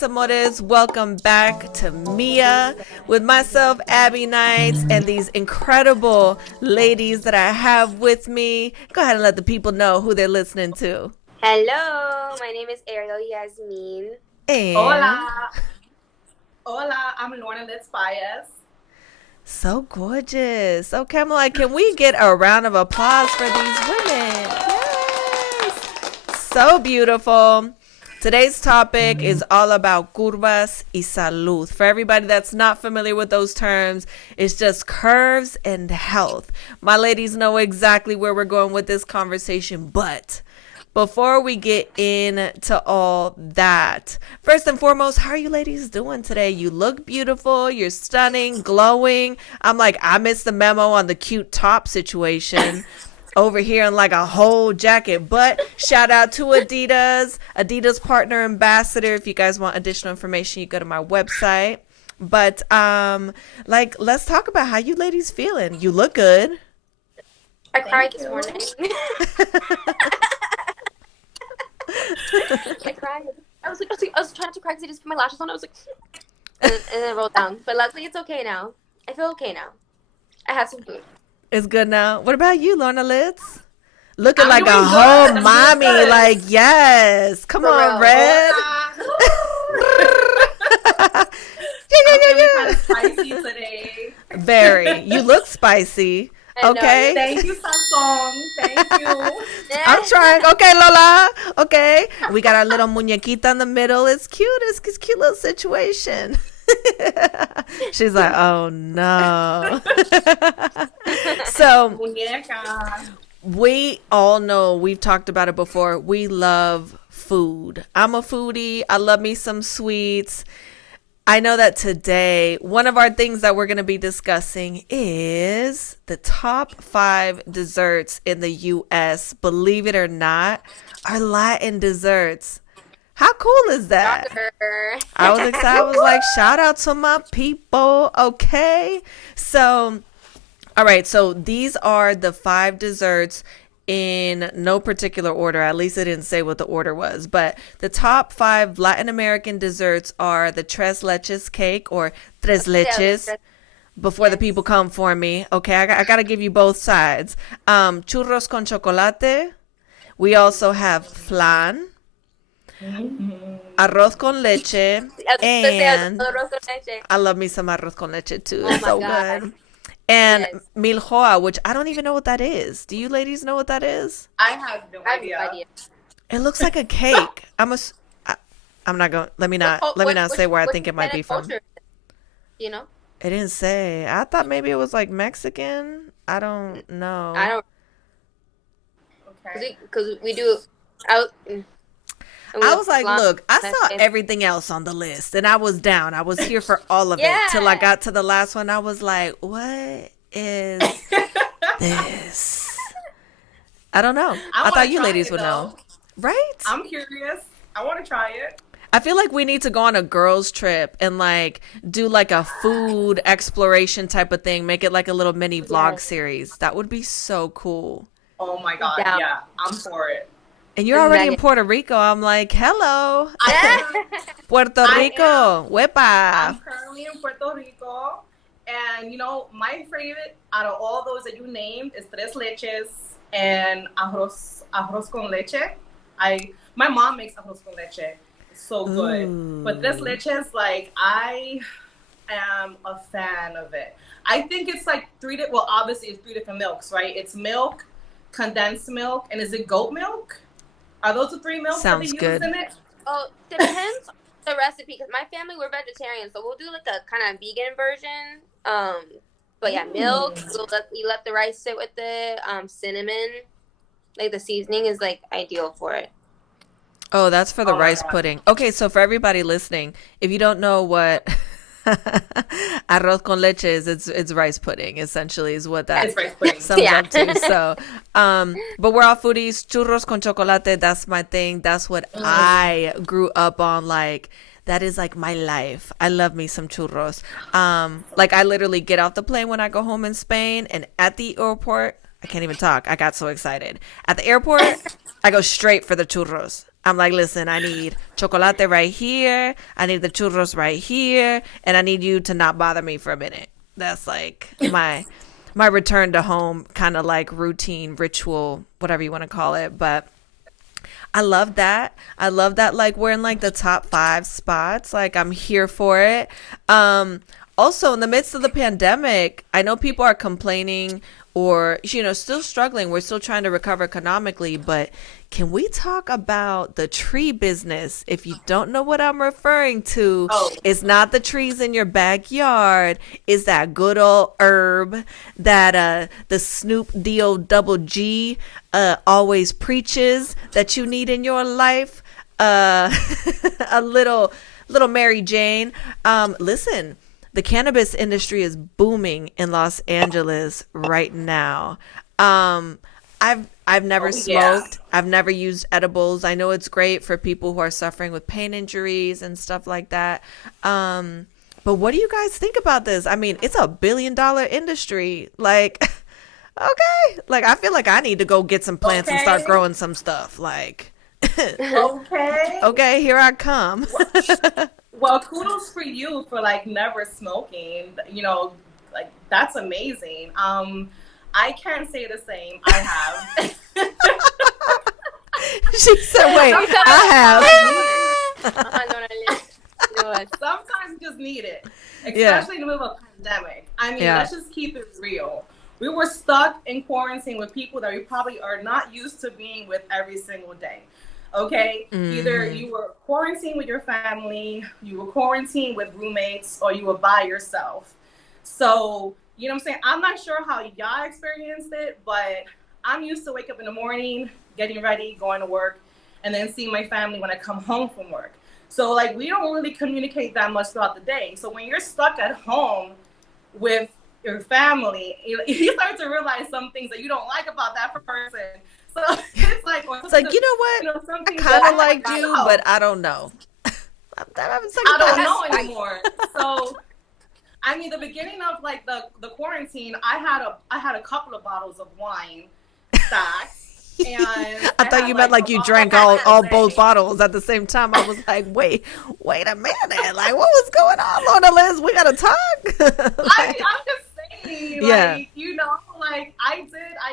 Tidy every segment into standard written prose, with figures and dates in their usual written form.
mis amores, welcome back to MIYA with myself, Abbie Knights, and these incredible ladies that I have with me. Go ahead and let the people know who they're listening to. Hello, my name is Ariel Yasmine. And Hola, I'm Lornalitz Baez. So gorgeous. So Kamala, can we get a round of applause for these women? Yes. So beautiful. Today's topic is all about Curvas Y Salud. For everybody that's not familiar with those terms, it's just curves and health. My ladies know exactly where we're going with this conversation, but before we get into all that, first and foremost, how are you ladies doing today? You look beautiful. You're stunning, glowing. I'm like, I missed the memo on the cute top situation over here in like a whole jacket. But shout out to Adidas partner ambassador. If you guys want additional information, you go to my website. But let's talk about how you ladies feeling. You look good. I cried this morning. I cried. I was trying to cry because I just put my lashes on. I was like, and then I rolled down. But luckily, it's okay now. I feel okay now. I had some food. It's good now. What about you, Lornalitz? Looking like a whole mommy. Like, yes. Come on, Red. I'm kind of spicy today. Very. You look spicy. Okay. Thank you, Sazón. Thank you. I'm trying. Okay, Lola. Okay. We got our little muñequita in the middle. It's cute. It's a cute little situation. She's like, oh no. So we all know, we've talked about it before, we love food. I'm a foodie. I love me some sweets. I know that today, one of our things that we're going to be discussing is the top 5 desserts in the U.S. Believe it or not, are Latin desserts. How cool is that? I was excited. I was like, shout out to my people. Okay. So, all right. So these are the 5 desserts in no particular order. At least it didn't say what the order was. But the top 5 Latin American desserts are the tres leches cake, or tres leches, before the people come for me. Okay. I got to give you both sides. Churros con chocolate. We also have flan. Arroz con leche, and I love me some arroz con leche too. It's so good. And milhoa, which I don't even know what that is. Do you ladies know what that is? I have no idea. It looks like a cake. I'm not going. Let me not say where I think it might be from. You know? It didn't say. I thought maybe it was like Mexican. I don't know. Okay. Because we do. I was like, look, I saw everything else on the list and I was down. I was here for all of it till I got to the last one. I was like, what is this? I don't know. I thought you ladies would know. Right? I'm curious. I want to try it. I feel like we need to go on a girls trip and like do like a food exploration type of thing. Make it like a little mini vlog series. That would be so cool. Oh my God. Yeah, I'm for it. And you're already in Puerto Rico. I'm like, hello. Puerto Rico. Wepa. I'm currently in Puerto Rico. And, you know, my favorite out of all those that you named is tres leches and arroz con leche. My mom makes arroz con leche. It's so good. Ooh. But tres leches, like, I am a fan of it. I think it's like obviously it's 3 different milks, right? It's milk, condensed milk, and is it goat milk? Are those the 3 milks that they use in it? Oh, depends on the recipe. Because my family, we're vegetarian, so we'll do like a kind of vegan version. But yeah, milk. We let the rice sit with it. Cinnamon, like the seasoning is like ideal for it. Oh, that's for the rice pudding. Okay, so for everybody listening, if you don't know what arroz con leche is, it's rice pudding essentially is what that sums up to. So but we're all foodies. Churros con chocolate, that's my thing. That's what I grew up on. Like, that is like my life. I love me some churros. Like, I literally get off the plane when I go home in Spain, and at the airport, I can't even talk, I got so excited. At the airport, I go straight for the churros. I'm like, listen, I need chocolate right here. I need the churros right here. And I need you to not bother me for a minute. That's like my return to home kind of like routine, ritual, whatever you want to call it. But I love that. I love that like we're in like the top 5 spots. Like I'm here for it. Also in the midst of the pandemic, I know people are complaining or still struggling. We're still trying to recover economically, but can we talk about the tree business? If you don't know what I'm referring to, it's not the trees in your backyard. It's that good old herb that the Snoop D-O double G always preaches that you need in your life. A little Mary Jane. Listen. The cannabis industry is booming in Los Angeles right now. I've never smoked. I've never used edibles. I know it's great for people who are suffering with pain injuries and stuff like that. But what do you guys think about this? I mean, it's $1 billion industry. Like, okay. Like, I feel like I need to go get some plants and start growing some stuff. Like, okay, here I come. Well, kudos for you for like never smoking. Like that's amazing. I can't say the same. I have. She said, "Wait, I have." Sometimes you just need it, especially in the middle of a pandemic. I mean, let's just keep it real. We were stuck in quarantine with people that we probably are not used to being with every single day. Okay, either you were quarantined with your family, you were quarantined with roommates, or you were by yourself. So, you know what I'm saying? I'm not sure how y'all experienced it, but I'm used to wake up in the morning, getting ready, going to work, and then seeing my family when I come home from work. So, like, we don't really communicate that much throughout the day. So when you're stuck at home with your family, you start to realize some things that you don't like about that person. So it's like you know what? I kind of like you, but I don't know. I don't know anymore. So, I mean, the beginning of like the quarantine, I had a couple of bottles of wine stacked, and I thought you meant like you drank all both bottles at the same time. I was like, wait a minute, like what was going on, Lornalitz? We gotta talk. I'm just saying, like like I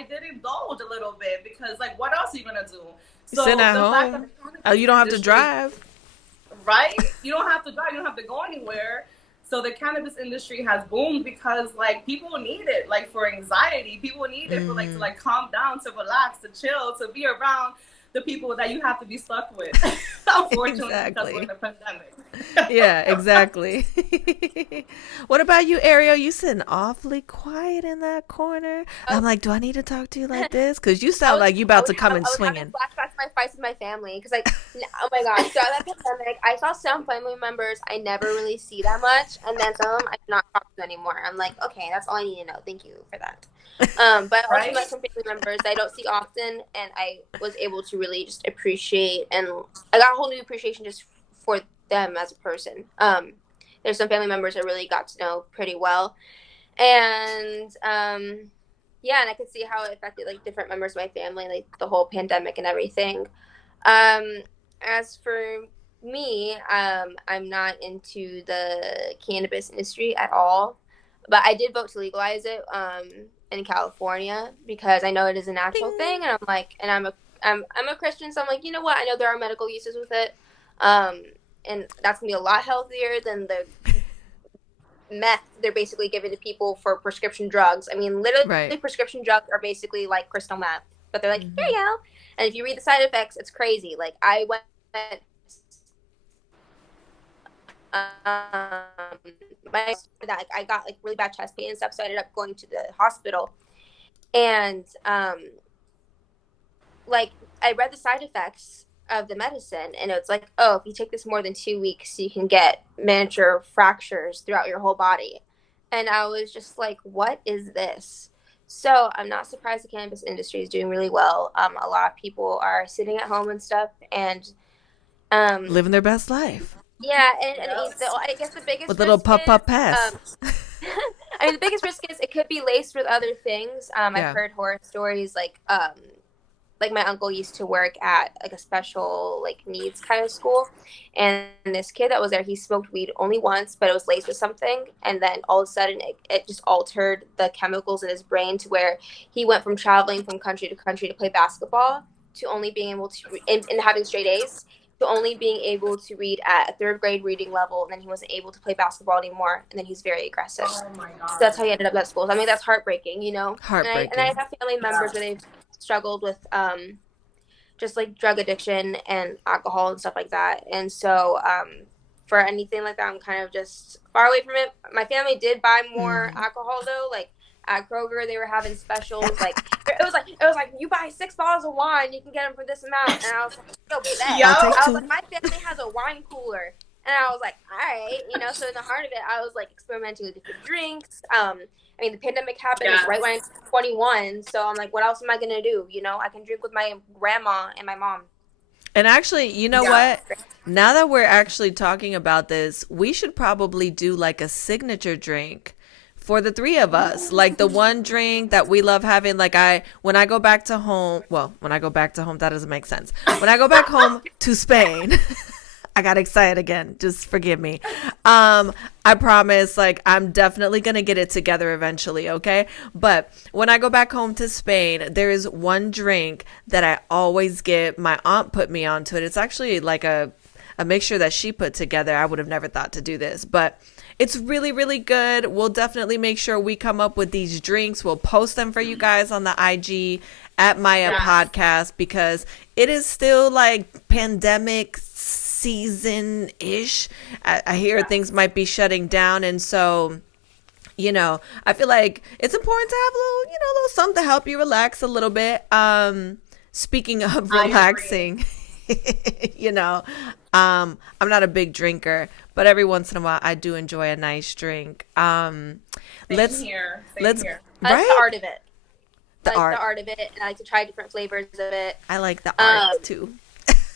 did indulge a little bit because like what else are you gonna do? So sitting at home. You don't have to drive. Right? You don't have to drive. You don't have to go anywhere. So the cannabis industry has boomed because like people need it, like for anxiety. People need it for like to like calm down, to relax, to chill, to be around the people that you have to be stuck with. Unfortunately, because we're in the pandemic. Yeah, exactly. What about you, Ariel? You sitting awfully quiet in that corner. I'm like, do I need to talk to you like this? Because you sound like you about to come in swinging. Flashbacks to my fights with my family. Because like, oh my gosh, throughout that pandemic, I saw some family members I never really see that much, and then some of them I do not talk to anymore. I'm like, okay, that's all I need to know. Thank you for that. But I also met some family members I don't see often, and I was able to really just appreciate, and I got a whole new appreciation just for them as a person. There's some family members I really got to know pretty well, and and I could see how it affected like different members of my family, like the whole pandemic and everything. As for me, I'm not into the cannabis industry at all, but I did vote to legalize it in California because I know it is a natural thing, and I'm like, and I'm a Christian, so I'm like, you know what? I know there are medical uses with it, and that's gonna be a lot healthier than the meth they're basically giving to people for prescription drugs. I mean, literally, prescription drugs are basically like crystal meth, but they're like, here you go. And if you read the side effects, it's crazy. Like I went. I got like really bad chest pain and stuff, so I ended up going to the hospital, and like I read the side effects of the medicine, and it's like, oh, if you take this more than 2 weeks, you can get miniature fractures throughout your whole body. And I was just like, what is this? So I'm not surprised the cannabis industry is doing really well. A lot of people are sitting at home and stuff, and living their best life. Yeah, and I guess the biggest with a little puff pass. I mean, the biggest risk is it could be laced with other things. I've heard horror stories like like my uncle used to work at like a special like needs kind of school, and this kid that was there, he smoked weed only once, but it was laced with something, and then all of a sudden it just altered the chemicals in his brain to where he went from traveling from country to play basketball to only being able to and having straight A's to only being able to read at a third grade reading level, and then he wasn't able to play basketball anymore, and then he's very aggressive. Oh my God. So that's how he ended up at school. So, I mean, that's heartbreaking, you know. Heartbreaking. And I have family members where they've struggled with just like drug addiction and alcohol and stuff like that. And so for anything like that, I'm kind of just far away from it. My family did buy more alcohol though, like at Kroger they were having specials. Like it was like you buy 6 bottles of wine, you can get them for this amount. And I was like, yo, bet. I was like, my family has a wine cooler. And I was like, all right, you know. So in the heart of it, I was like experimenting with different drinks. I mean, the pandemic happened right when I was 21. So I'm like, what else am I gonna do? You know, I can drink with my grandma and my mom. And actually, you know what? Now that we're actually talking about this, we should probably do like a signature drink for the three of us. Like the one drink that we love having. Like when I go back to home, that doesn't make sense. When I go back home to Spain, I got excited again. Just forgive me. I promise, like, I'm definitely going to get it together eventually, okay? But when I go back home to Spain, there is one drink that I always get. My aunt put me onto it. It's actually like a mixture that she put together. I would have never thought to do this, but it's really, really good. We'll definitely make sure we come up with these drinks. We'll post them for you guys on the IG at MIYA Podcast, because it is still like pandemic season-ish. I hear things might be shutting down, and so you know, I feel like it's important to have a little something to help you relax a little bit. Speaking of relaxing, I'm not a big drinker, but every once in a while I do enjoy a nice drink. Same here. I like the art of it. The art of it, and I like to try different flavors of it. I like the art too.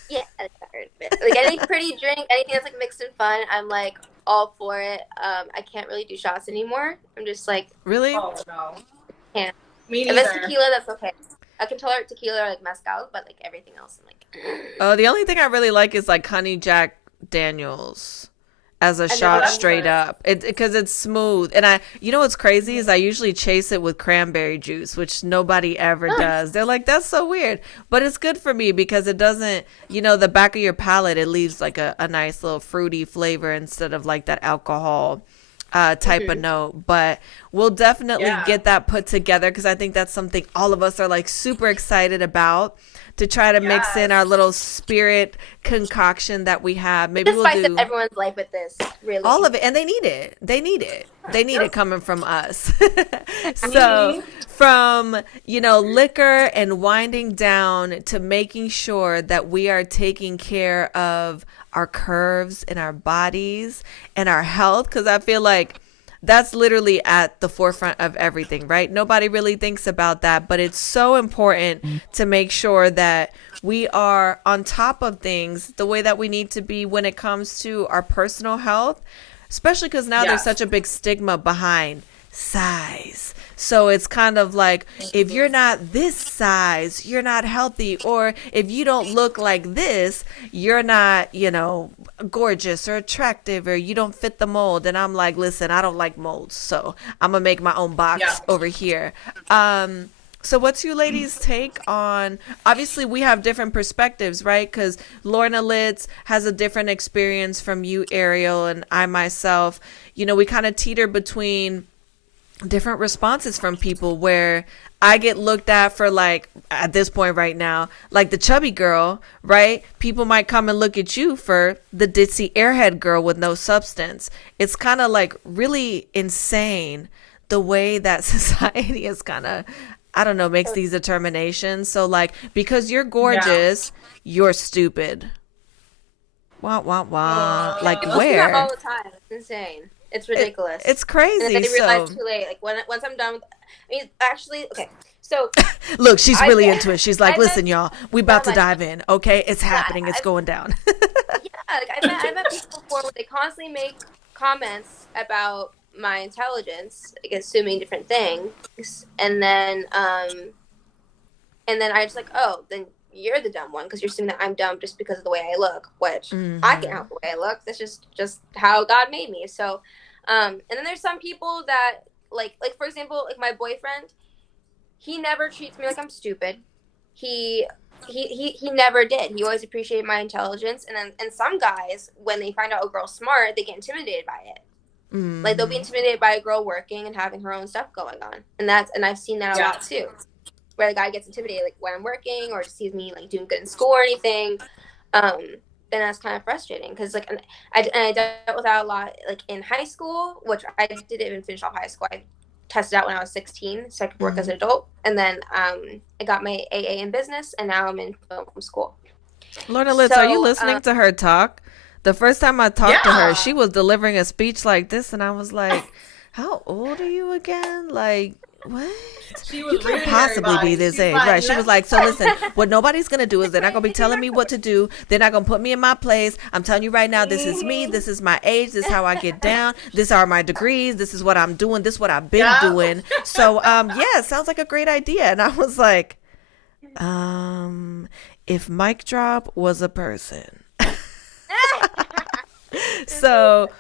Yeah, I like the art of it. Like any pretty drink, anything that's like mixed and fun, I'm like all for it. I can't really do shots anymore. I'm just like, really? Oh no. Can't. Me If neither. it's tequila, that's okay. I can tolerate tequila or like mezcal, but like everything else, I'm like. Oh, the only thing I really like is like honey Jack Daniels as a shot straight up. Because it's smooth. And what's crazy is I usually chase it with cranberry juice, which nobody ever does. They're like, that's so weird. But it's good for me because it doesn't, the back of your palate, it leaves like a nice little fruity flavor instead of like that alcohol type of note. But we'll definitely get that put together, because I think that's something all of us are like super excited about, to try to mix in our little spirit concoction that we have. Maybe we'll do everyone's life with this, really. all of it, and they need it. They need it coming from us. So from liquor and winding down to making sure that we are taking care of our curves and our bodies and our health, because I feel like that's literally at the forefront of everything, right? Nobody really thinks about that, but it's so important to make sure that we are on top of things the way that we need to be when it comes to our personal health, especially because now there's such a big stigma behind size. So it's kind of like, if you're not this size, you're not healthy, or if you don't look like this, you're not, gorgeous or attractive, or you don't fit the mold. And I'm like, listen, I don't like molds, so I'm gonna make my own box over here. So what's you ladies' take on, obviously we have different perspectives, right? Because Lornalitz has a different experience from you, Ariel, and I myself, we kind of teeter between different responses from people, where I get looked at for, like, at this point right now, like the chubby girl, right? People might come and look at you for the ditzy airhead girl with no substance. It's kind of like really insane the way that society is kind of, I don't know, makes these determinations. So like, because you're gorgeous, you're stupid. Wah, wah, wah. Like, People do that all the time. It's insane. It's ridiculous. It's crazy. And then they realize too late. Like once I'm done with, actually, okay. So look, she's really into it. She's like, listen, y'all, we about to dive in. Okay, it's happening. It's going down. I've met people before where they constantly make comments about my intelligence, like assuming different things, and then And then I just like, oh, then you're the dumb one because you're assuming that I'm dumb just because of the way I look, which I can't help the way I look. That's just how God made me. So, and then there's some people that like for example, like my boyfriend, he never treats me like I'm stupid. He he never did. He always appreciated my intelligence. And some guys, when they find out a girl's smart, they get intimidated by it. Like they'll be intimidated by a girl working and having her own stuff going on. And I've seen that a lot too. Where the guy gets intimidated like when I'm working or just sees me like doing good in school or anything. Then that's kind of frustrating because like I dealt with that a lot like in high school, which I didn't even finish off high school. I tested out when I was 16 so I could work as an adult, and then I got my AA in business, and now I'm in film school. Lornalitz, are you listening to her talk? The first time I talked to her, she was delivering a speech like this, and I was like, how old are you again? Like, what? You can't possibly be this age. Right. She was like, so listen, what nobody's going to do is they're not going to be telling me what to do. They're not going to put me in my place. I'm telling you right now, this is me. This is my age. This is how I get down. These are my degrees. This is what I'm doing. This is what I've been doing. So, yeah, it sounds like a great idea. And I was like, if Mic Drop was a person. So,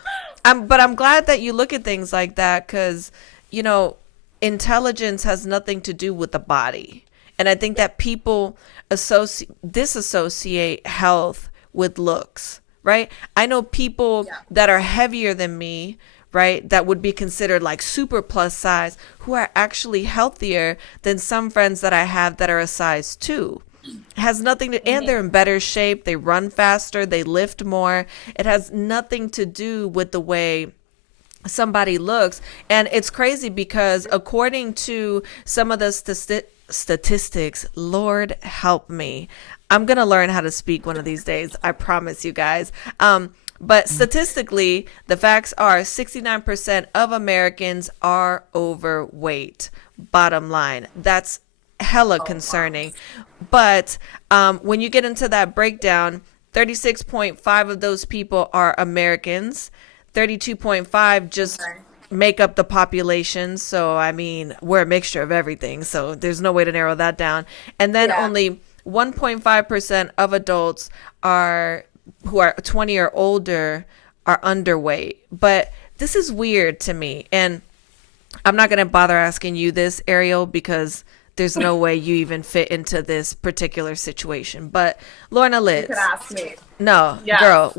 but I'm glad that you look at things like that because, you know, intelligence has nothing to do with the body. And I think that people disassociate health with looks, right? I know people that are heavier than me, right, that would be considered like super plus size, who are actually healthier than some friends that I have that are a size 2. It has nothing to, and they're in better shape. They run faster. They lift more. It has nothing to do with the way somebody looks. And it's crazy because according to some of the statistics, Lord help me, I'm going to learn how to speak one of these days. I promise you guys. But statistically, the facts are 69% of Americans are overweight. Bottom line, that's hella concerning. But when you get into that breakdown, 36.5 of those people are Americans. 32.5 just make up the population. So, I mean, we're a mixture of everything. So there's no way to narrow that down. And then only 1.5% of adults who are 20 or older are underweight. But this is weird to me. And I'm not going to bother asking you this, Ariel, because there's no way you even fit into this particular situation. But Lornalitz, you could ask me. No, girl,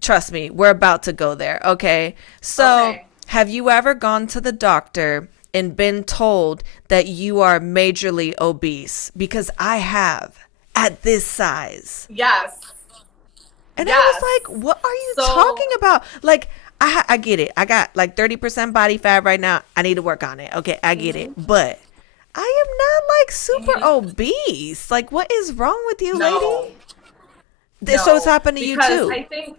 trust me, we're about to go there. Okay. So have you ever gone to the doctor and been told that you are majorly obese? Because I have, at this size. Yes. And I was like, what are you talking about? Like, I get it. I got like 30% body fat right now. I need to work on it. Okay. I get it. But I am not like super obese. Like, what is wrong with you, lady? So it's happened to you too. I think,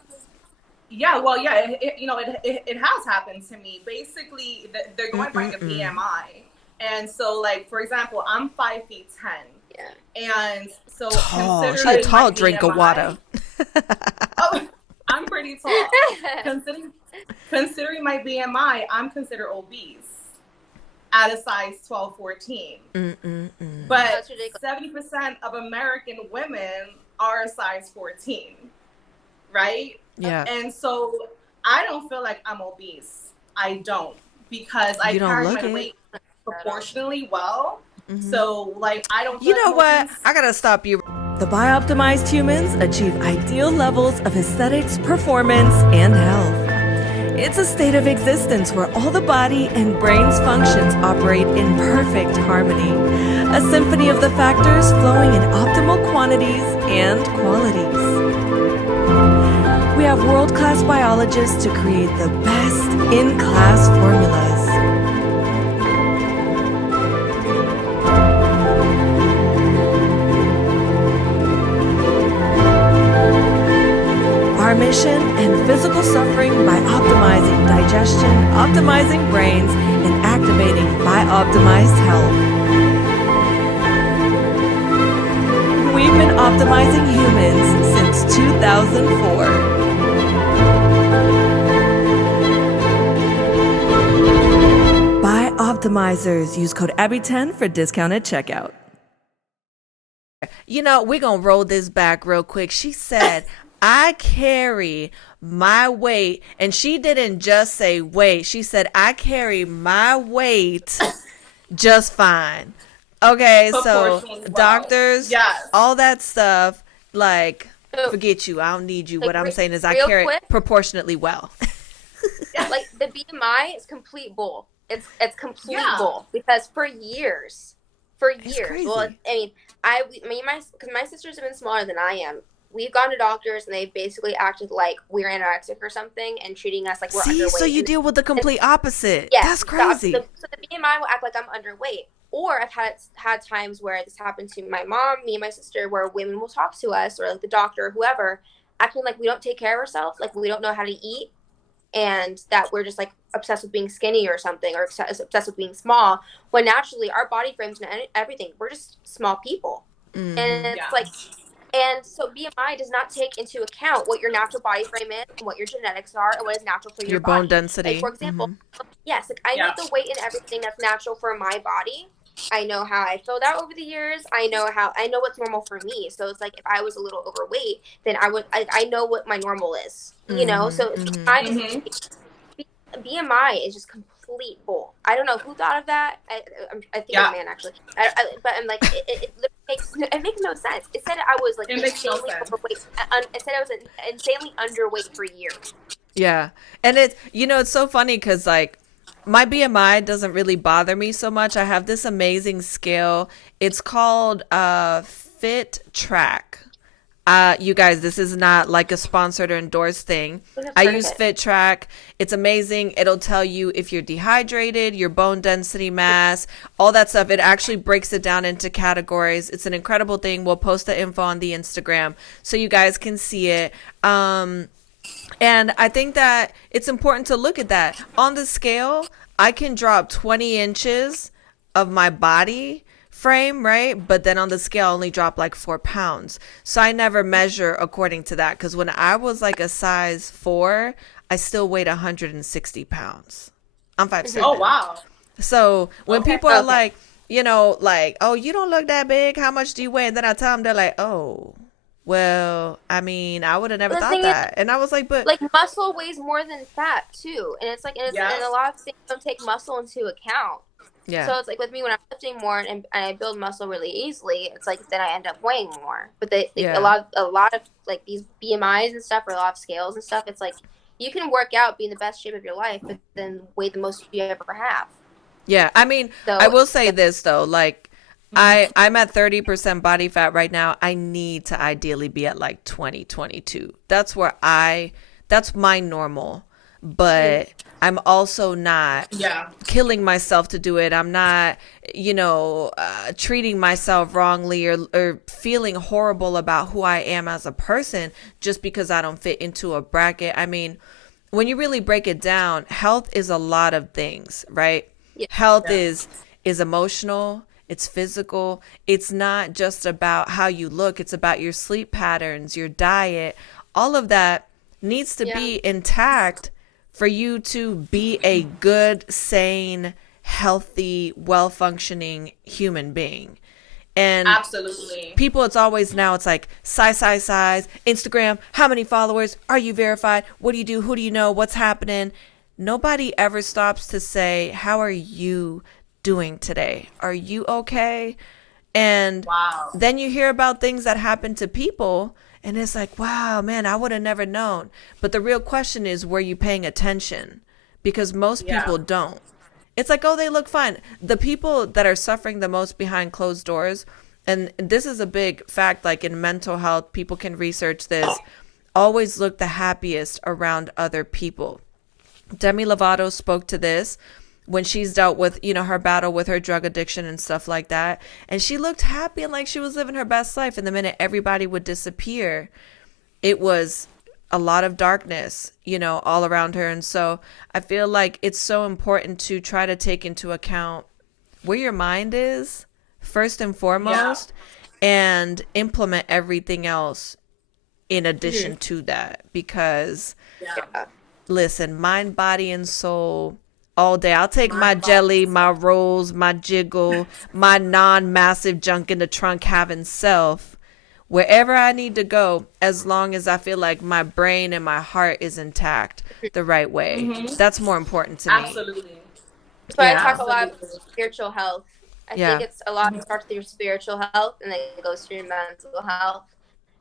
it has happened to me. Basically, they're going by the BMI, and so like for example, I'm 5'10". And so she's a tall drink of water. I'm pretty tall. Considering my BMI, I'm considered obese. At a size 12, 14. But 70% of American women are a size 14, right? Yeah. And so I don't feel like I'm obese. I don't, because I carry my weight proportionally well. So like I don't feel You know what? I gotta stop you. The bioptimized humans achieve ideal levels of aesthetics, performance, and health. It's a state of existence where all the body and brain's functions operate in perfect harmony. A symphony of the factors flowing in optimal quantities and qualities. We have world-class biologists to create the best in-class formulas. Our mission and physical suffering by optimizing digestion, optimizing brains, and activating bi-optimized health. We've been optimizing humans since 2004. Bi-Optimizers. Use code Abbie10 for discount at checkout. We're going to roll this back real quick. She said, I carry my weight. And she didn't just say weight. She said, I carry my weight just fine. Okay, so Proportionally well. doctors, Yes. all that stuff, like, So, forget you. I don't need you. like, What I'm saying is I real carry it quick, proportionately well. like the BMI is complete bull. It's complete Yeah. bull because for years, crazy. well, I mean, because my sisters have been smaller than I am. We've gone to doctors and they've basically acted like we're anorexic or something and treating us like we're See, underweight. so you deal with the complete opposite. Yeah, That's crazy. So the BMI will act like I'm underweight. Or I've had times where this happened to my mom, me and my sister, where women will talk to us or like the doctor or whoever, acting like we don't take care of ourselves, like we don't know how to eat, and that we're just like obsessed with being skinny or something, or obsessed with being small. When naturally our body frames and everything, we're just small people, Mhm. and it's like. And so BMI does not take into account what your natural body frame is, and what your genetics are, and what is natural for your body. bone density. Like, for example, yes, like I know the weight and everything that's natural for my body. I know how I filled out over the years. I know what's normal for me. So it's like if I was a little overweight, then I know what my normal is. You know, so BMI is just complete bull. I don't know who thought of that. I think a man actually. But I'm like, it makes no sense. It said I was like insanely overweight. It said I was insanely underweight for years. Yeah, and it's so funny because like my BMI doesn't really bother me so much. I have this amazing scale. It's called Fit Track. You guys, this is not like a sponsored or endorsed thing. I use Fit Track. It's amazing. It'll tell you if you're dehydrated, your bone density, mass, all that stuff. It actually breaks it down into categories. It's an incredible thing. We'll post the info on the Instagram so you guys can see it. And I think that it's important to look at that. On the scale, I can drop 20 inches of my body frame, right? But then on the scale, I only drop like 4 pounds. So I never measure according to that. Because when I was like a size 4, I still weighed 160 pounds. I'm 5'7". Oh, wow. So when people are like, like, oh, you don't look that big. How much do you weigh? And then I tell them, they're like, oh, well, I mean, I would have never thought that. And I was like, but like muscle weighs more than fat too. And it's like, and a lot of things don't take muscle into account. Yeah. So it's like with me when I'm lifting more and I build muscle really easily, it's like then I end up weighing more. But a lot of like these BMIs and stuff, or a lot of scales and stuff, it's like you can work out, be in the best shape of your life, but then weigh the most you ever have. Yeah, I mean, so, I will say this though, like I'm at 30% body fat right now. I need to ideally be at like 20, 22. That's my normal. But I'm also not killing myself to do it. I'm not, treating myself wrongly or feeling horrible about who I am as a person just because I don't fit into a bracket. I mean, when you really break it down, health is a lot of things, right? Yeah. Health is emotional. It's physical. It's not just about how you look. It's about your sleep patterns, your diet. All of that needs to be intact for you to be a good, sane, healthy, well-functioning human being. And absolutely, people, it's like size, Instagram, how many followers, are you verified, what do you do, who do you know, what's happening? Nobody ever stops to say, how are you doing today? Are you okay? And then you hear about things that happen to people, and it's like, wow, man, I would have never known. But the real question is, were you paying attention? Because most people don't. It's like, oh, they look fine. The people that are suffering the most behind closed doors, and this is a big fact, like in mental health, people can research this, always look the happiest around other people. Demi Lovato spoke to this when she's dealt with, her battle with her drug addiction and stuff like that. And she looked happy and like she was living her best life. And the minute everybody would disappear, it was a lot of darkness, all around her. And so I feel like it's so important to try to take into account where your mind is first and foremost, and implement everything else in addition to that. Because listen, mind, body, and soul all day. I'll take my jelly, my rolls, my jiggle, my non-massive junk in the trunk having self wherever I need to go, as long as I feel like my brain and my heart is intact the right way. That's more important to me. Absolutely. So I talk a lot about spiritual health. I Yeah. think it's a lot starts with your spiritual health, and then it goes to your mental health,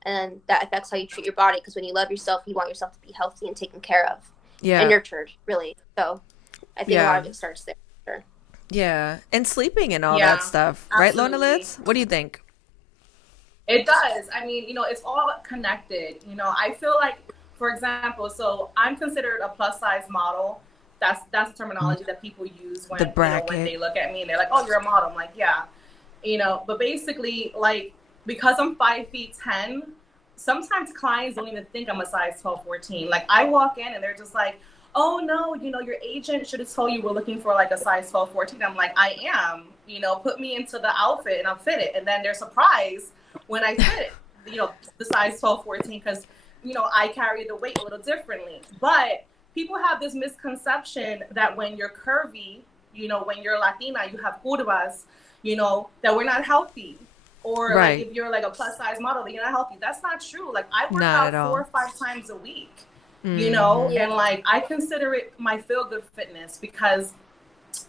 and that affects how you treat your body. Because when you love yourself, you want yourself to be healthy and taken care of, and nurtured, really. So I think a lot of it starts there. Sure. Yeah, and sleeping and all that stuff, right, Lornalitz? What do you think? It does. I mean, it's all connected. I feel like, for example, so I'm considered a plus size model. That's the terminology that people use when when they look at me and they're like, "Oh, you're a model." I'm like, "Yeah," But basically, like, because I'm 5'10", sometimes clients don't even think I'm a size 12, 14. Like, I walk in and they're just like, "Oh no, your agent should have told you we're looking for like a size 12, 14." I'm like, "I am." Put me into the outfit and I'll fit it, and then they're surprised when I fit it, the size 12, 14, because, I carry the weight a little differently. But people have this misconception that when you're curvy, when you're Latina, you have curvas, that we're not healthy. Or like if you're like a plus size model, that you're not healthy. That's not true. Like, I work out 4 or 5 times a week, and like, I consider it my feel-good fitness, because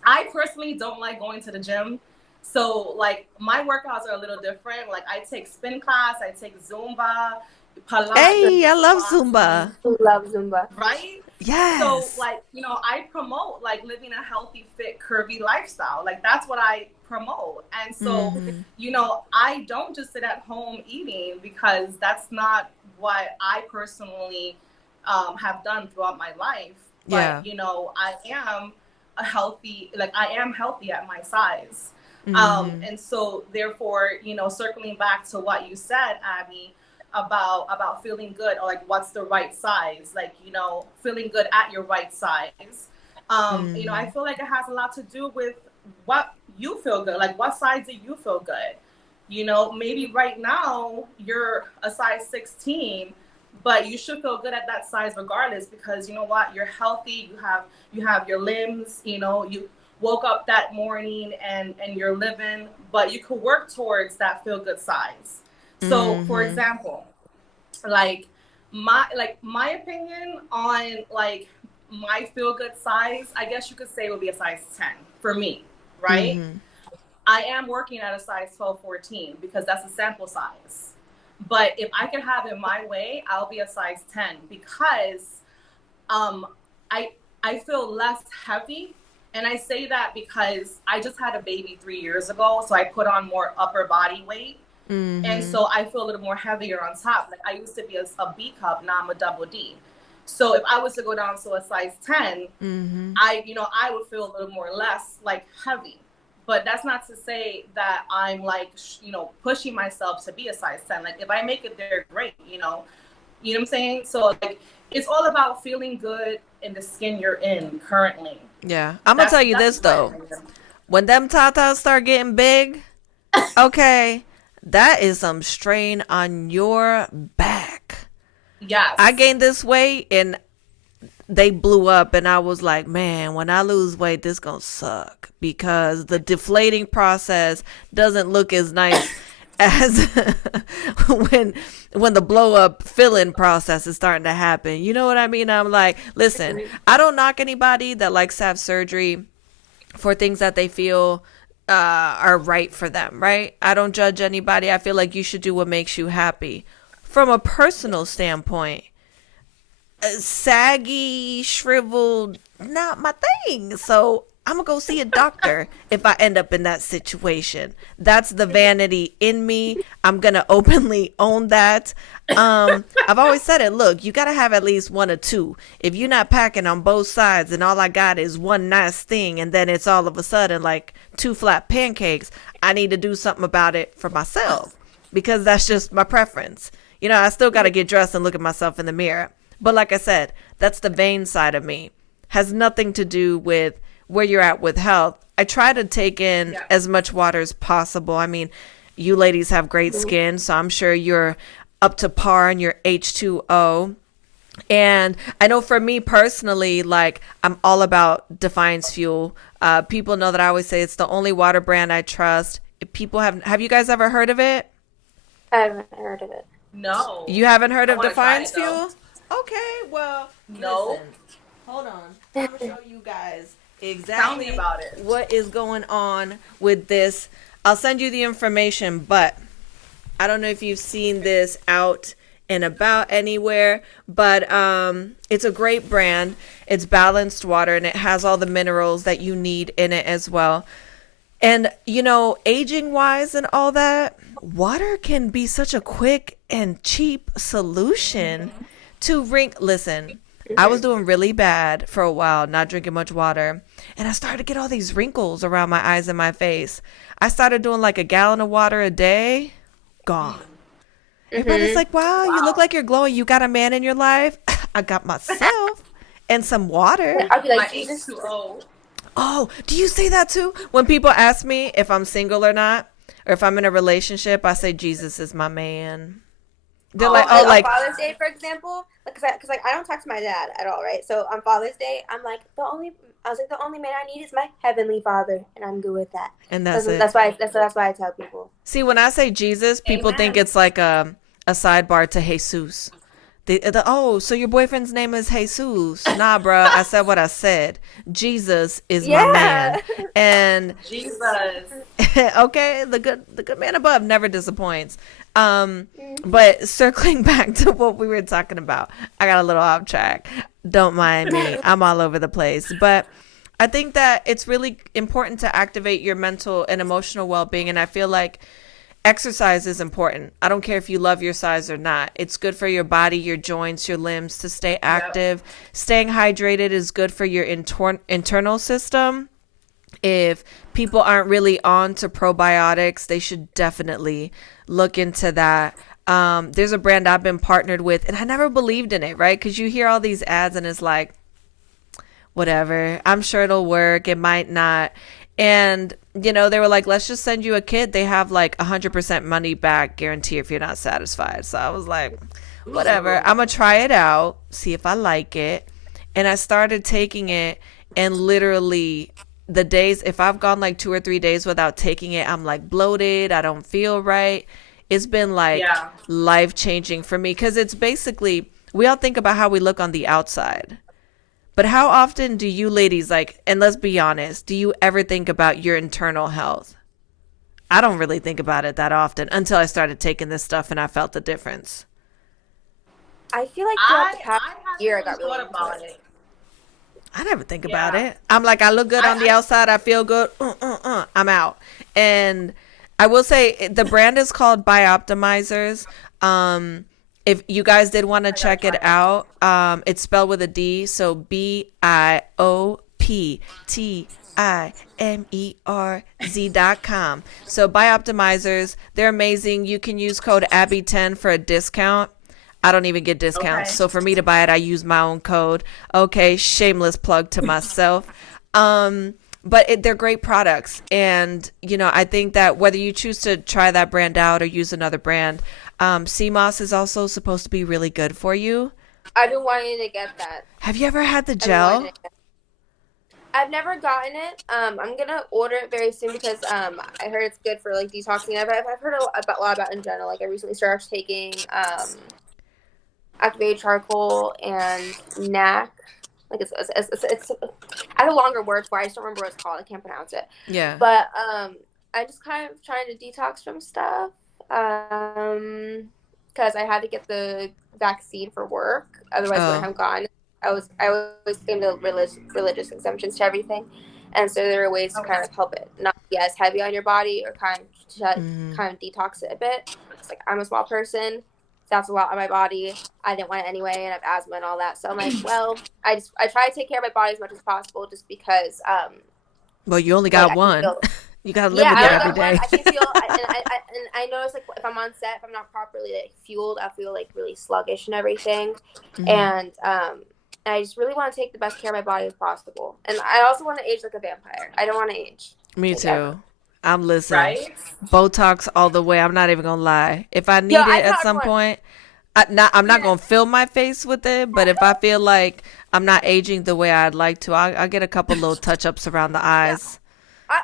I personally don't like going to the gym. So, like, my workouts are a little different. Like, I take spin class, I take Zumba, Pilates. Hey, I love Zumba. I love Zumba. Right? Yes. So, like, I promote, like, living a healthy, fit, curvy lifestyle. Like, that's what I promote. And so, I don't just sit at home eating, because that's not what I personally have done throughout my life. But, I am I am healthy at my size. And so therefore, circling back to what you said, Abbie, about feeling good, or like, what's the right size, like, feeling good at your right size. I feel like it has a lot to do with what you feel good, like, what size do you feel good? Maybe right now you're a size 16, but you should feel good at that size regardless, because you're healthy, you have your limbs, you woke up that morning and you're living, but you could work towards that feel good size. So for example, like my opinion on like my feel good size, I guess you could say would be a size 10 for me, right? I am working at a size 12, 14, because that's a sample size. But if I could have it my way, I'll be a size 10, because I feel less heavy. And I say that because I just had a baby 3 years ago, so I put on more upper body weight. And so I feel a little more heavier on top. Like, I used to be a B cup, now I'm a double D. So if I was to go down to a size 10, I would feel a little more less like heavy. But that's not to say that I'm like, pushing myself to be a size 10. Like, if I make it there, great, you know what I'm saying? So like, it's all about feeling good in the skin you're in currently. Yeah. I'm going to tell you this though. When them tatas start getting big, okay, that is some strain on your back. Yes. I gained this weight and they blew up, and I was like, man, when I lose weight, this gonna suck, because the deflating process doesn't look as nice as when the blow up filling process is starting to happen. You know what I mean? I'm like, listen, I don't knock anybody that likes to have surgery for things that they feel are right for them, right? I don't judge anybody. I feel like you should do what makes you happy. From a personal standpoint, saggy, shriveled, not my thing. So I'm gonna go see a doctor if I end up in that situation. That's the vanity in me. I'm gonna openly own that. I've always said it. Look, you gotta have at least one or two. If you're not packing on both sides and all I got is one nice thing, and then it's all of a sudden like two flat pancakes, I need to do something about it for myself, because that's just my preference. You know, I still gotta get dressed and look at myself in the mirror. But like I said, that's the vain side of me. Has nothing to do with where you're at with health. I try to take in as much water as possible. I mean, you ladies have great skin, so I'm sure you're up to par in your H2O. And I know for me personally, like I'm all about Defiance Fuel. People know that I always say it's the only water brand I trust. If people have you guys ever heard of it? I haven't heard of it. No. You haven't heard I of wanna try Defiance it, though. Fuel? Okay, well, No. listen. Hold on. I'm gonna show you guys Tell exactly me about it. what is going on with this. I'll send you the information, but I don't know if you've seen this out and about anywhere, but it's a great brand. It's balanced water and it has all the minerals that you need in it as well. And you know, aging wise and all that, water can be such a quick and cheap solution to listen. I was doing really bad for a while, not drinking much water, and I started to get all these wrinkles around my eyes and my face. I started doing like a gallon of water a day. Gone. Everybody's like, wow, you look like you're glowing. You got a man in your life? I got myself and some water. I'll be My like, Jesus. H2O. Oh, do you say that too? When people ask me if I'm single or not, or if I'm in a relationship, I say Jesus is my man. They're like, oh, On like, Father's Day, for example, because I don't talk to my dad at all, right? So on Father's Day, I'm like the only man I need is my heavenly Father, and I'm good with that. and that's it. That's why I tell people. See, when I say Jesus, people Amen. think it's like a sidebar to Jesus. Oh, so your boyfriend's name is Jesus? Nah, bruh. I said what I said. Jesus is my man, and Jesus. okay, the good man above never disappoints. But circling back to what we were talking about, I got a little off track. Don't mind me. I'm all over the place. But I think that it's really important to activate your mental and emotional well-being, and I feel like exercise is important. I don't care if you love your size or not. It's good for your body, your joints, your limbs to stay active. Yep. Staying hydrated is good for your internal system. If people aren't really on to probiotics, they should definitely look into that. There's a brand I've been partnered with, and I never believed in it, right? Because you hear all these ads and it's like, whatever, I'm sure it'll work. It might not. And, you know, they were like, let's just send you a kit. They have like 100% money back guarantee if you're not satisfied. So I was like, whatever, I'm going to try it out, see if I like it. And I started taking it, and literally the days, if I've gone like 2 or 3 days without taking it, I'm like bloated. I don't feel right. It's been like life changing for me, because it's basically, we all think about how we look on the outside. But how often do you ladies, like, and let's be honest, do you ever think about your internal health? I don't really think about it that often until I started taking this stuff and I felt the difference. I feel like throughout the past year I got really about it. I never think about it. I'm like, I look good on the outside. I feel good. I'm out. And I will say the brand is called Bioptimizers. If you guys did want to check it out, it's spelled with a D. So BIOPTIMERZ.com. So Bioptimizers, they're amazing. You can use code Abbie10 for a discount. I don't even get discounts. Okay. So for me to buy it, I use my own code. Okay, shameless plug to myself. But they're great products. And, you know, I think that whether you choose to try that brand out or use another brand, CMOS is also supposed to be really good for you. I've been wanting to get that. Have you ever had the gel? I've never gotten it. I'm going to order it very soon because I heard it's good for, like, detoxing. I've heard a lot about it in general. Like, I recently started taking activated charcoal and NAC. Like, it's I have a longer word for it. I just don't remember what it's called. I can't pronounce it. Yeah. But I'm just kind of trying to detox from stuff. Because I had to get the vaccine for work. Otherwise, I wouldn't have gone. I always came to religious exemptions to everything. And so there are ways to kind of help it not be as heavy on your body, or kind of detox it a bit. It's like, I'm a small person. That's a lot on my body. I didn't want it anyway, and I have asthma and all that. So I'm like, well, I try to take care of my body as much as possible, just because. Well, you only got one. You gotta live with it every day. I can feel, and I notice, like, if I'm on set, if I'm not properly, like, fueled, I feel like really sluggish and everything. Mm-hmm. And I just really want to take the best care of my body as possible. And I also want to age like a vampire. I don't want to age. Me too. Ever. I'm listening. Right? Botox all the way. I'm not even gonna lie. If I need it at some point, I'm not gonna fill my face with it, but if I feel like I'm not aging the way I'd like to, I'll get a couple little touch ups around the eyes. I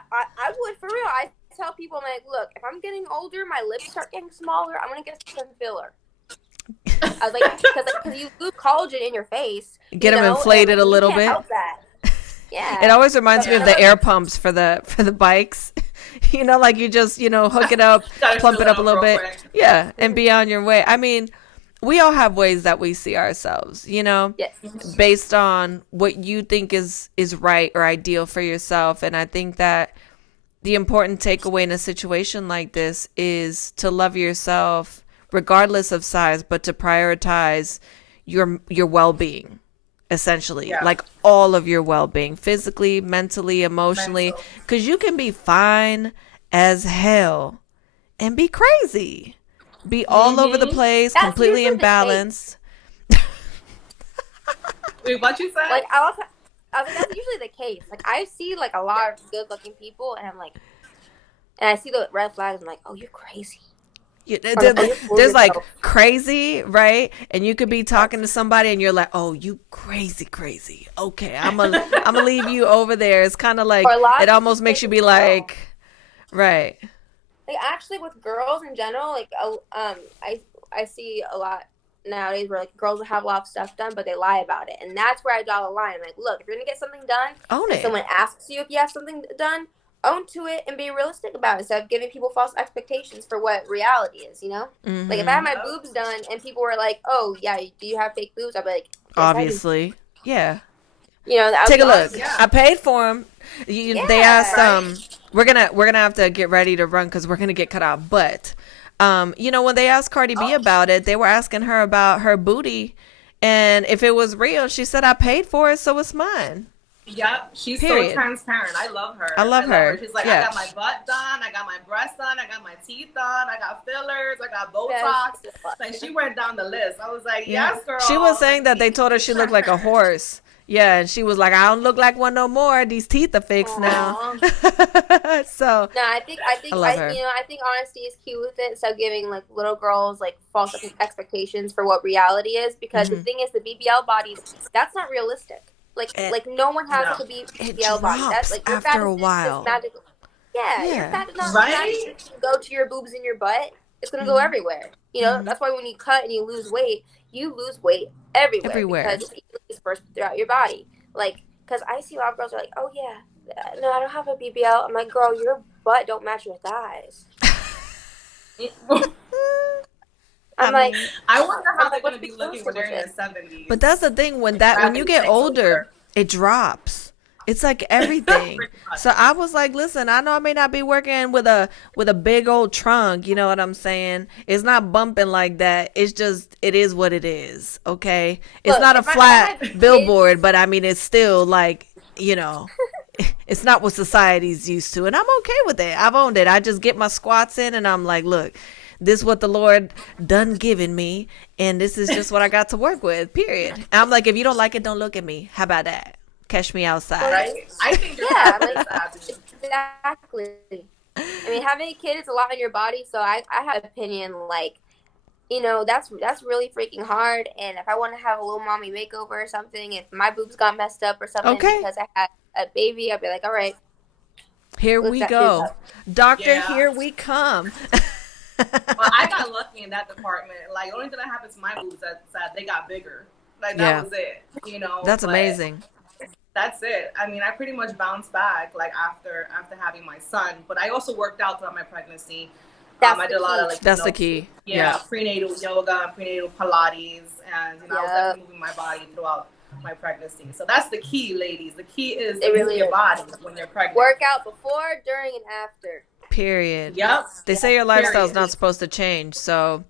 would, for real. I tell people, I'm like, look, if I'm getting older, my lips start getting smaller, I'm gonna get some filler. I was like, because you lose collagen in your face. Get them inflated a little bit. Help that. Yeah. It always reminds me of the air pumps for the bikes. You know, like you just, hook it up, plump it up a little bit. Quick. Yeah, and be on your way. I mean, we all have ways that we see ourselves, yes. based on what you think is right or ideal for yourself. And I think that the important takeaway in a situation like this is to love yourself regardless of size, but to prioritize your well-being, essentially. Yeah. Like all of your well-being, physically, mentally, emotionally, because you can be fine as hell and be crazy. Be all over the place, that's completely imbalanced. Wait, what you said? Like, I was like, that's usually the case. Like, I see, like, a lot of good-looking people, and I'm like, and I see the red flags, I'm like, oh, you're crazy. Yeah, there's like crazy, right? And you could be talking to somebody, and you're like, oh, you crazy. Okay, I'm gonna leave you over there. It's kind of like, it almost makes you be like, right. Like, actually, with girls in general, like, I see a lot nowadays where, like, girls will have a lot of stuff done, but they lie about it. And that's where I draw the line. Like, look, if you're going to get something done, own it. Someone asks you if you have something done, own to it and be realistic about it instead of giving people false expectations for what reality is, Mm-hmm. Like, if I had my boobs done and people were like, oh, yeah, do you have fake boobs? I'd be like, yes, obviously. Yeah. Take a look. Yeah. I paid for them. They asked, right? We're gonna have to get ready to run because we're gonna get cut out. But, when they asked Cardi B about it, they were asking her about her booty, and if it was real, she said, "I paid for it, so it's mine." Yep, she's so transparent. I love her. I love her. She's like, I got my butt done, I got my breasts done, I got my teeth done, I got fillers, I got Botox. Like, she went down the list. I was like, yes, girl. She was saying that they told her she looked like a horse. Yeah, and she was like, I don't look like one no more. These teeth are fixed now. So no, I think I think honesty is key with it. So giving like little girls like false expectations for what reality is, because the thing is, the BBL bodies, that's not realistic. Like no one has a BBL body. That's like after a while. Your fat does not magically go to your boobs and your butt. It's gonna go everywhere. That's why when you cut and you lose weight everywhere. Because it's dispersed throughout your body. Like, because I see a lot of girls are like, oh yeah, no, I don't have a BBL. I'm like, girl, your butt don't match your thighs. I wonder how they're going to be looking when they're in their 70s. But that's the thing, when you get older, it drops. It's like everything. So I was like, listen, I know I may not be working with a big old trunk, you know what I'm saying? It's not bumping like that. It's just, it is what it is, okay? It's not a flat billboard, but I mean, it's still like, it's not what society's used to. And I'm okay with it. I've owned it. I just get my squats in and I'm like, look, this is what the Lord done given me. And this is just what I got to work with, period. And I'm like, if you don't like it, don't look at me. How about that? Catch me outside. Right? I think exactly. I mean, having a kid is a lot on your body, so I have an opinion, like, that's really freaking hard. And if I want to have a little mommy makeover or something, if my boobs got messed up or something because I had a baby, I'd be like, all right. Here we go. Doctor, here we come. Well, I got lucky in that department. Like, the only thing that happened to my boobs is that they got bigger. Like, that was it. That's amazing. That's it. I mean, I pretty much bounced back like after having my son, but I also worked out throughout my pregnancy. I did a lot of that's the key. Yeah, prenatal yoga, prenatal Pilates, and I was definitely moving my body throughout my pregnancy. So that's the key, ladies. The key is to move your body when you're pregnant. Work out before, during, and after. Period. Yep. They say your lifestyle is not supposed to change, so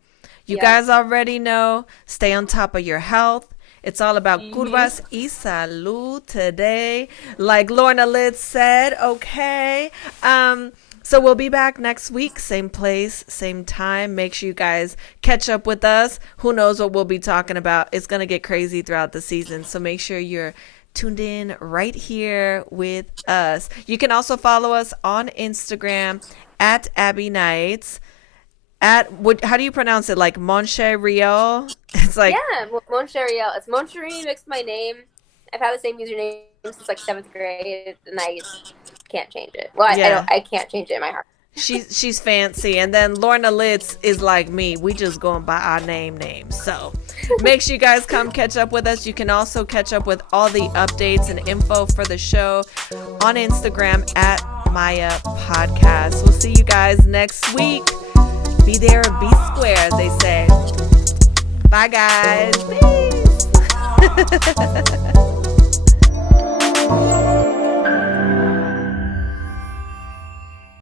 you guys already know. Stay on top of your health. It's all about Curvas Y Salud today, like Lornalitz said, okay? So we'll be back next week, same place, same time. Make sure you guys catch up with us. Who knows what we'll be talking about. It's going to get crazy throughout the season, so make sure you're tuned in right here with us. You can also follow us on Instagram at Abbie Knights. How do you pronounce it? Like Montreal? It's like yeah, Montreal. It's Moncherie mixed my name. I've had the same username since like 7th grade, and I can't change it. Well, I can't change it in my heart. She's fancy. And then Lornalitz is like me. We just going by our names. So make sure you guys come catch up with us. You can also catch up with all the updates and info for the show on Instagram at MIYA Podcast. We'll see you guys next week. Be there or be square, as they say. Bye, guys. Peace.